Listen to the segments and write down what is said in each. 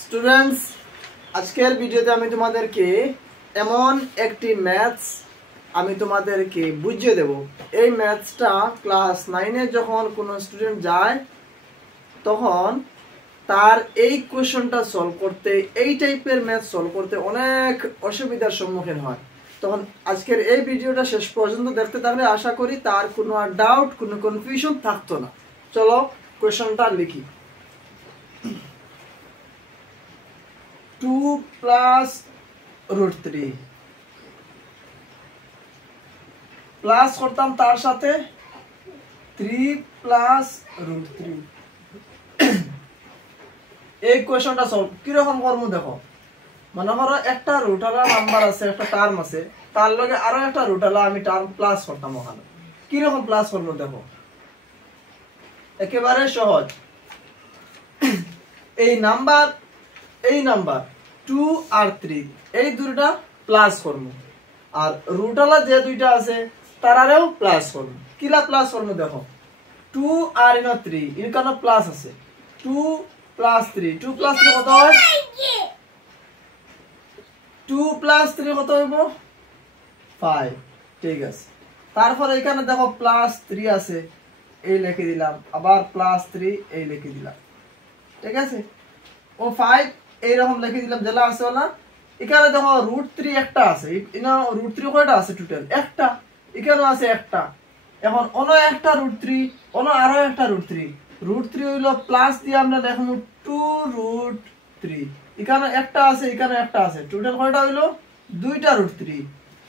Students, আজকের ভিডিওতে আমি তোমাদেরকে এমন একটি ম্যাথস আমি তোমাদেরকে বুঝিয়ে দেব। এই ম্যাথসটা ক্লাস 9-এ যখন কোনো স্টুডেন্ট যায় তখন তার এই কোয়েশ্চনটা সলভ করতে, এই টাইপের ম্যাথ সলভ করতে অনেক অসুবিধার সম্মুখীন হয়। তখন আজকের এই ভিডিওটা শেষ পর্যন্ত দেখতে থাকলে আশা করি তার কোনো ডাউট, কোনো কনফিউশন থাকতো না। চলো কোয়েশ্চনটা লিখি। 2 প্লাস √3 প্লাস করতাম তার সাথে 3 প্লাস √3। এই কোয়েশ্চনটা সলভ কিরকম করবো দেখো। মনে করো একটা রুটালা নাম্বার আছে, একটা টার্ম আছে, তার লগে আরো একটা রুটালা আমি টার্ম প্লাস করতাম। ওখানে কিরকম প্লাস করবো দেখো, একেবারে সহজ। এই নাম্বার 2 আর 3 এই দুইটা প্লাস করবো, আর রুটালা যে দুইটা আছে তারারেও প্লাস করবো। কিলা প্লাস করবো দেখো, 2 আর 3 এর কারণে প্লাস আছে। 2 প্লাস 3, 2 প্লাস 3 কত হয়? 2 প্লাস 3 কত হইব? 5। ঠিক আছে, তারপর এখানে দেখো প্লাস 3 আছে, এই লিখে দিলাম, আবার প্লাস 3 এই লিখে দিলাম। ঠিক আছে, ও 5 এইরকম লিখে দিলাম যেটা আছে না। এখানে দেখো √3 একটা আছে, √3 কয়টা আছে টোটাল? একটা। এখানে আছে একটা। এখন অন্য একটা √3, অন্য আরো একটা √3। √3 হইলো প্লাস দিয়ে আমরা দেখো 2√3। এখানে একটা আছে, এখানে একটা আছে, টোটাল কয়টা হইলো? দুইটা √3।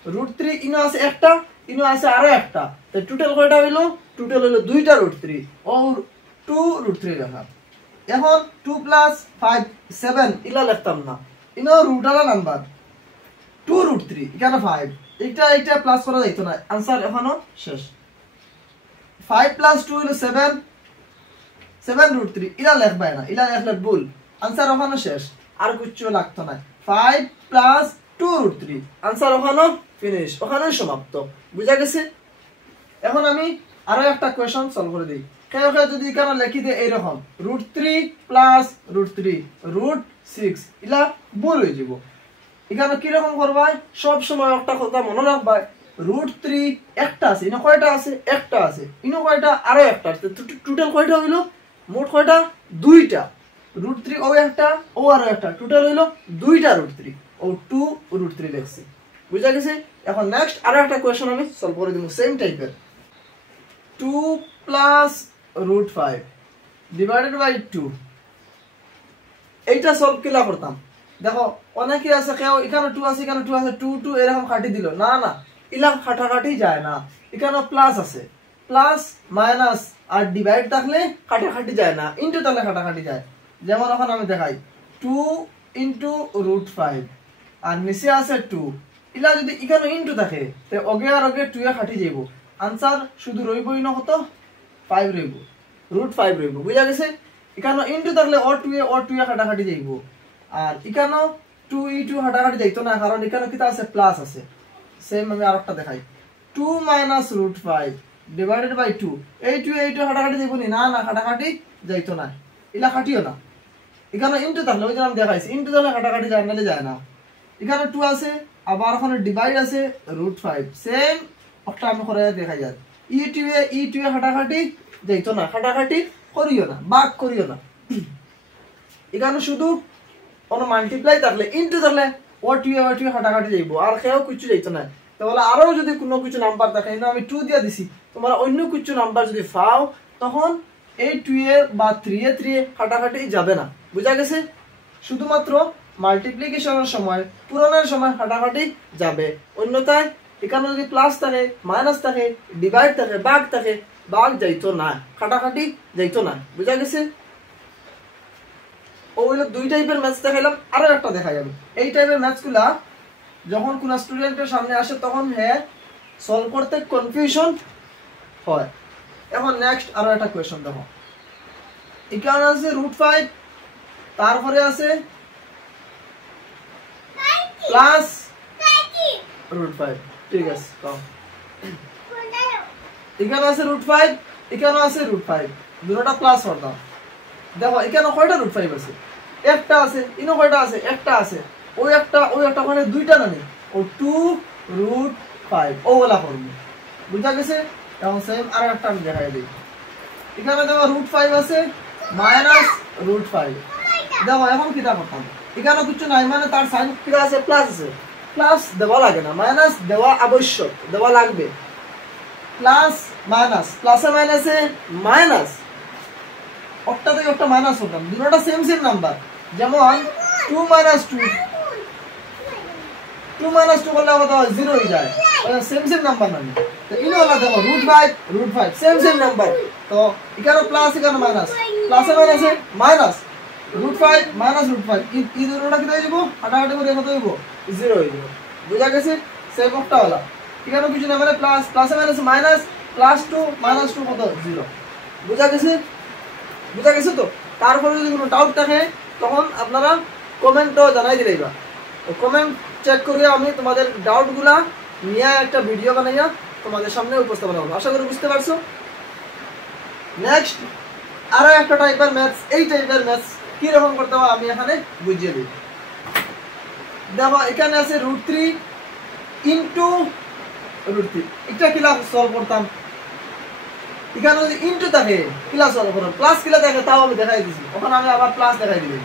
√3 ইনো আছে একটা, ইনো আছে আরো একটা, তাই টোটাল কয়টা হইলো? টোটাল হইলো দুইটা √3 ও 2√3 লেখা। এখন 2 প্লাস 5 7 ইলা লিখতাম না, ইনো রুটালা নাম্বার 2√3, এখানে 5, এটা প্লাস করা যাইতো না। आंसर এখনো শেষ। 5 প্লাস 2 হলো 7, 7√3 ইলা লিখবাই না, ইলা লিখলে ভুল। आंसर এখনো শেষ, আর কিছু লাগতো না। 5 প্লাস 2√3 आंसर এখনো ফিনিশ, ওখানেই সমাপ্ত। বুঝা গেছে? এখন আমি আরো একটা কোয়েশ্চন সলভ করে দেই। কেউ যদি এখানে লিখি দেয় এইরকম √3 প্লাস √3 √6, ইলা ভুল হয়ে যাব। এখানে কিরকম করবাই? সব সময় একটা কথা মনে রাখবাই, √3 একটা আছে, ইনো কয়টা আছে? একটা আছে, ইনো কয়টা? আরো একটা আছে, টোটাল কয়টা হইলো? মোট কয়টা? দুইটা। √3 ও একটা, ও আরো একটা, টোটাল হইলো দুইটা √3 ও 2√3 লিখছি। বুঝা গেছে? এখন নেক্সট আরো একটা কোয়েশ্চন আমি সলভ করে দিব সেম টাইপের। 2 প্লাস √5 ডিভাইডেড বাই 2, এইটা সলভ কিলা করতাম দেখো। অনেকে আছে কেউ এখানে 2 আছে, এখানে 2 আছে, 2 2 এরকম কাটি দিল। না না, ইলা কাটাকাটি যায় না। এখানে প্লাস আছে, প্লাস মাইনাস আর ডিভাইড থাকলে কাটাকাটি যায় না, ইনটু তাহলে কাটাকাটি যায়। যেমন এখন আমি দেখাই, 2 ইনটু √5 আর নিচে আছে 2, ইলা যদি এখানে ইনটু থাকে তে ওগে আর ওগে 2 এ কাটি যাইব। आंसर শুধু রইবই না, কত? 5 রইব, √5 রইব। বুঝা গেছে? এখানে ইনটু থাকলে ও 2 এ কাটাকাটি যাইব, আর এখানে 2 2 কাটাকাটি যাইতো না, কারণ এখানে কিটা আছে? প্লাস আছে। সেম আমি আরেকটা দেখাই, 2 মাইনাস √5 ডিভাইডেড বাই 2, এই 2 কাটাকাটি যাইব নি? না না, কাটাকাটি যাইতো না, ইলা কাটিও না। এখানে ইনটু থাকলে ওই যে আমি দেখাইছি, ইনটু থাকলে কাটাকাটি যায়, নালে যায় না। এখানে 2 আছে, আবার ওখানে ডিভাইড আছে √5, সেম একটা আমি করে দেখাই যায়। ই2 এ কাটাকাটি যাইতো না, কাটাকাটি করিও না, ভাগ করিও না। এখানে শুধু কোনো মাল্টিপ্লাই থাকলে, ইনটু থাকলে ও 2 এ কাটাকাটি যাইব, আর কেউ কিছু যাইতো না। তাহলে আরো যদি কোনো কিছু নাম্বার থাকে, আমি 2 দিয়া দিছি, তোমরা অন্য কিছু নাম্বার যদি পাও তখন এই 2 এ বা 3 এ কাটাকাটি যাবে না। বুঝা গেছে? শুধুমাত্র মাল্টিপ্লিকেশনের সময়, পূরণের সময় কাটাকাটি যাবে, অন্যথায় এখানে যদি প্লাস থাকে, মাইনাস থাকে, ডিভাইড থাকে, ভাগ থাকে, ভাগ যাইতো না, কাটাকাটি যাইতো না। বুঝা গেছে? ওইগুলো দুই টাইপের ম্যাথস দেখাইলাম, আরো একটা দেখাই আমি। এই টাইপের ম্যাথসগুলা যখন কোন স্টুডেন্টের সামনে আসে তখন সলভ করতে কনফিউশন হয়। এখন নেক্সট আরো একটা কোয়েশ্চন দেখো। এখানে আছে √5, তারপরে আছে প্লাস √5। ঠিক আছে, এখানে আছে √5, এখানে আছে √5, দুটোটা প্লাস করতাম। দেখো এখানে কয়টা রুট 5 আছে? একটা আছে। ইনো কয়টা আছে? একটা আছে। ওই একটা ওখানে দুইটা না নেই। ও 2 রুট 5 ওগুলা করবো। বুঝা গেছে? এখন সেম আর একটা আমি দেখাই দিই। এখানে দেখো রুট 5 আছে মাইনাস রুট 5। দেখো এখন কিটা করতাম? এখানে কিছু নাই মানে তার সাইন কিটা আছে? প্লাস আছে। প্লাস দেওয়া লাগে না, মাইনাস দেওয়া আবশ্যক, দেওয়া লাগবে। প্লাস মাইনাস, প্লাসে মাইনাসে মাইনাস, একটা থেকে একটা মাইনাস হতাম, দুটোটা সেম সেম নাম্বার। যেমন 2 মাইনাস 2 করলে কত হয়? 0 হয়ে যায়। সেম সেম নাম্বার না, তো ইনওয়ালা দেখো রুট 5 সেম সেম নাম্বার। তো এখানে প্লাস এখানে মাইনাস, প্লাসে মাইনাসে মাইনাস, রুট 5 মাইনাস রুট 5 এই দুটোটা কি হয়ে যাব? হাঁটাহাঁটি করে কত হইব? 0 হয়ে যাব। বুঝা গেছে? সেম একটা হলা। এখানে কিছু না মানে প্লাস, প্লাসে মাইনাসে মাইনাস, প্লাস 2 মাইনাস 2 কত? 0। বুঝা গেছে? বুঝা গেছে তো? তারপরে যদি কোনো ডাউট থাকে তখন আপনারা কমেন্টও জানাই দিলেইবা। কমেন্ট চেক করিয়া আমি তোমাদের ডাউটগুলা নিয়ে একটা ভিডিও বানাইয়া তোমাদের সামনে উপস্থাপন করবো। আশা করি বুঝতে পারছো। নেক্সট আরো একটা টাইপের ম্যাথস, এই টাইপের ম্যাথস কি রকম করতে হয় আমি এখানে বুঝিয়ে দিই। দেখো এখানে আছে রুট 3 ইনটু রুট 3। এটা কিলা সলভ করতাম? এখানে যদি ইনটু থাকে কিলা সলভ করব? প্লাস কিলা থাকে তাও আমি দেখাই দিছি। ওখানে আমি আবার প্লাস দেখাই দিই।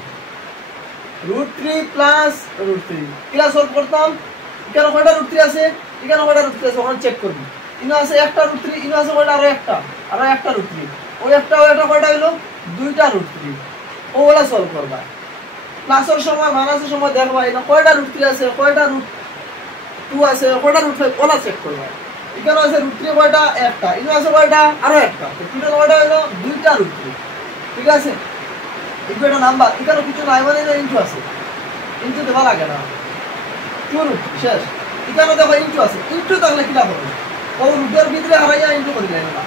রুট 3 প্লাস রুট 3 কিলা সলভ করতাম? এখানে কয়টা রুট 3 আছে? এখানে কয়টা রুট 3 আছে? ওখানে চেক করবি। ইনো আছে একটা রুট 3, ইনো আছে কয়টা? আরো একটা রুট 3। ওই একটা কয়টা হলো? দুইটা রুট 3। ওগুলা সলভ করবা। প্লাসের সময় মাইনাসের সময় দেখবা ইনো কয়টা রুট 3 আছে, কয়টা রুট 2 আছে, কয়টা রুট 5 ওলা চেক করবা। এখানে আছে রুট 3 কয়টা? একটা। ইনো আছে কয়টা? আরো একটা। তো টোটাল কয়টা হলো? দুইটা রুট 3। ঠিক আছে? এটা নাম্বার। এখানে কিছু নাই মানে ইনটু আছে, ইনটু দেওয়া লাগে না। 2 রুট শেষ। এখানে দেখো ইনটু আছে, ইনটু থাকলে কিলা করবে? ও রুটের ভিতরে হারাইয়া ইনটু করে দিলেন না।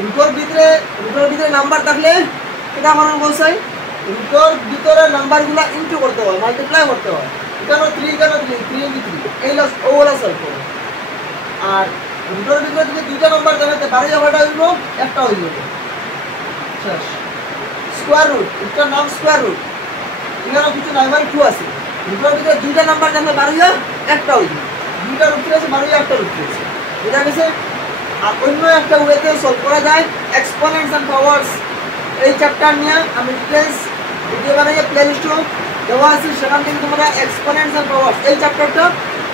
রুটের ভিতরে নাম্বার থাকলে এটা আমার বলছাই রুটের ভিতরে নাম্বারগুলো ইনটু করতে হয়, মাল্টিপ্লাই করতে হয়। এখানে 3 এখানে 3 ইনটু 3 এই লাস ওলা সলভ করো। আর রুটের ভিতরে যদি দুইটা নাম্বার দেখাতে পারে কয়টা হইব? একটা হইব। শেষ। স্কয়ার রুট, এটার নাম স্কয়ার রুট। এখানে কিছু নাই মানে 2 আছে। রুটের ভিতরে দুইটা নাম্বার দেখাতে পারে একটা হইব। দুইটা রুট 3 আছে, 12 একটা রুট 3 আছে। বুঝা গেছে? আর অন্য একটা ওয়েতে সলভ করা যায় এক্সপোনেন্টস এন্ড পাওয়ারস। এই চ্যাপ্টার নিয়ে আমি ডিটেইলস ভিডিও বানাইয়া প্লেলিস্ট দেওয়া আছে, সেখান থেকে তোমরা এক্সপোনেন্টস এন্ড পাওয়ারস এই চ্যাপ্টারটা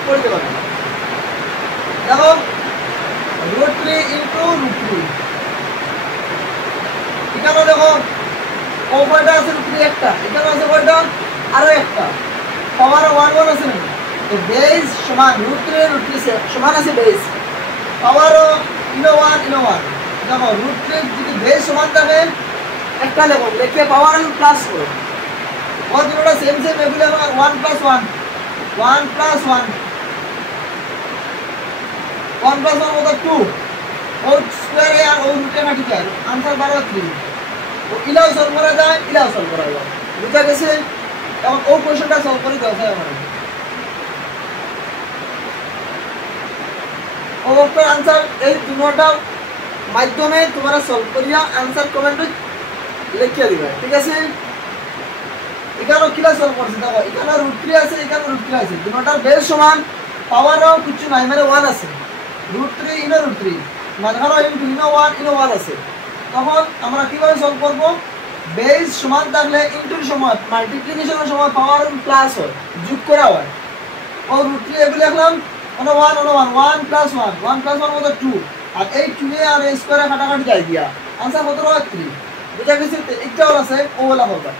পড়তে পারবে। দেখো রুট 3 ইনটু রুট 3। এখানে দেখো কয়টা আছে? রুট 3 একটা। এখানে আছে কয়টা? আরো একটা। পাওয়ার 1 1 আছে না? তো বেস সমান রুট 3 সমান আছে বেস। পাওয়ারও ইনো 1 দেখো রুট 3 যদি বেস সমান থাকে একটা লেখো, লিখে পাওয়ার আর প্লাস করো। ও দুটোটা সেম সেম, এগুলো 1 প্লাস 1 কত 2 ও স্কয়ারে আর ও রুটে কাটি যায়, आंसर 12 3। ও ইলাও সলভ করা যায়, ইলাও সলভ করা যায়। বুঝা গেছে? এখন ও কোশ্চেনটা সলভ করে দাও স্যার আমারে। ও ওর आंसर এই দুটোটা মাধ্যমে তোমরা সলভ করিয়া आंसर কমেন্টে লিখিয়া দিবা। ঠিক আছে? এখানে কিলা সলভ করছি দেখো, এখানে রুট 3 আছে, এখানে রুট 3 আছে, দুটোটার বেস সমান, পাওয়ারও কিছু নাই মানে 1 আছে। রুট 3 ইনো রুট 3 মাঝখানে ইনটু ইনো 1 আছে। তখন আমরা কিভাবে সলভ করব? বেস সমান থাকলে ইনটুর সময় মাল্টিপ্লিকেশনের সময় পাওয়ার প্লাস হয়, যোগ করা হয়। ও রুট 3 এগুলো লিখলাম 1 প্লাস 1 কত 2। আর এই 2 এ আর এই স্কয়ারে কাটাকাটি যায় দিয়া आंसर কত হয় 3। বুঝা গেছে? তো এইটাও আছে ওগুলা হবে।